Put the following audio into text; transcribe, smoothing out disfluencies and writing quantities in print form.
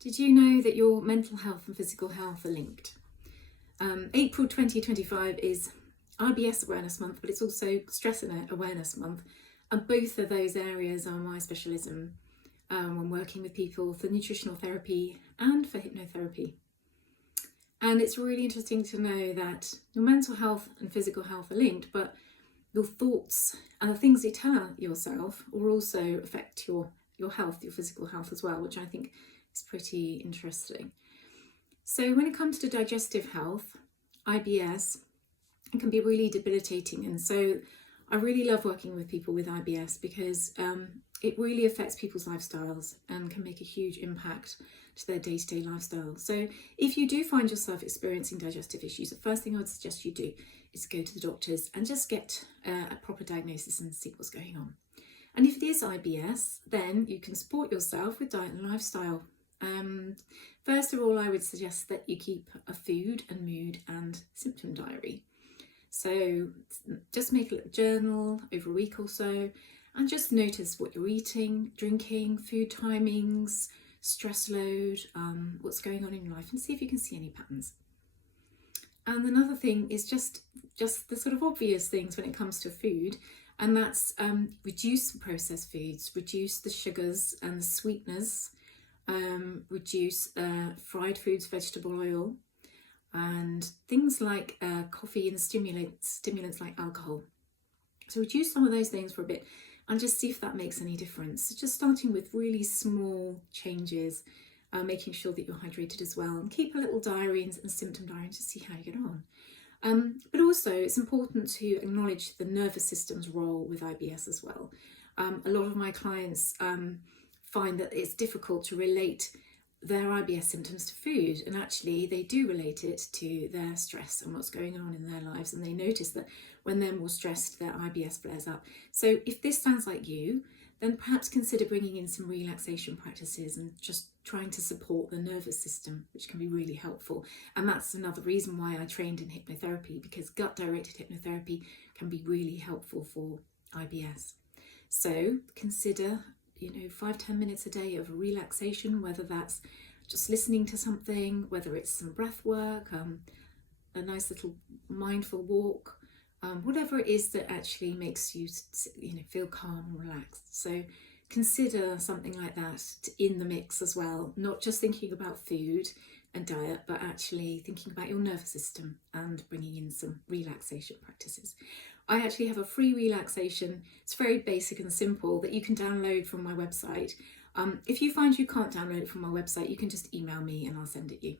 Did you know that your mental health and physical health are linked? April 2025 is IBS Awareness Month, but it's also Stress Awareness Month. And both of those areas are my specialism when working with people for nutritional therapy and for hypnotherapy. And it's really interesting to know that your mental health and physical health are linked, but your thoughts and the things you tell yourself will also affect your health, your physical health as well, which I think is pretty interesting. So when it comes to digestive health, IBS, it can be really debilitating. And so I really love working with people with IBS because it really affects people's lifestyles and can make a huge impact to their day-to-day lifestyle. So if you do find yourself experiencing digestive issues, the first thing I would suggest you do is go to the doctors and just get a proper diagnosis and see what's going on. And if it is IBS, then you can support yourself with diet and lifestyle. First of all, I would suggest that you keep a food and mood and symptom diary. So just make a little journal over a week or so and just notice what you're eating, drinking, food timings, stress load, what's going on in your life, and see if you can see any patterns. And another thing is just the sort of obvious things when it comes to food, and that's reduce processed foods, reduce the sugars and the sweeteners, reduce fried foods, vegetable oil, and things like coffee and stimulants like alcohol. So reduce some of those things for a bit and just see if that makes any difference. So just starting with really small changes, making sure that you're hydrated as well, and keep a little diary and symptom diary to see how you get on. But also it's important to acknowledge the nervous system's role with IBS as well. A lot of my clients find that it's difficult to relate their IBS symptoms to food, and actually they do relate it to their stress and what's going on in their lives, and they notice that when they're more stressed their IBS flares up. So if this sounds like you, then perhaps consider bringing in some relaxation practices and just trying to support the nervous system, which can be really helpful. And that's another reason why I trained in hypnotherapy, because gut-directed hypnotherapy can be really helpful for IBS. So consider 5-10 minutes a day of relaxation, whether that's just listening to something, whether it's some breath work, a nice little mindful walk, whatever it is that actually makes you feel calm and relaxed. So consider something like that in the mix as well, not just thinking about food and diet, but actually thinking about your nervous system and bringing in some relaxation practices. I actually have a free relaxation. It's very basic and simple that you can download from my website. If you find you can't download it from my website, you can just email me and I'll send it you.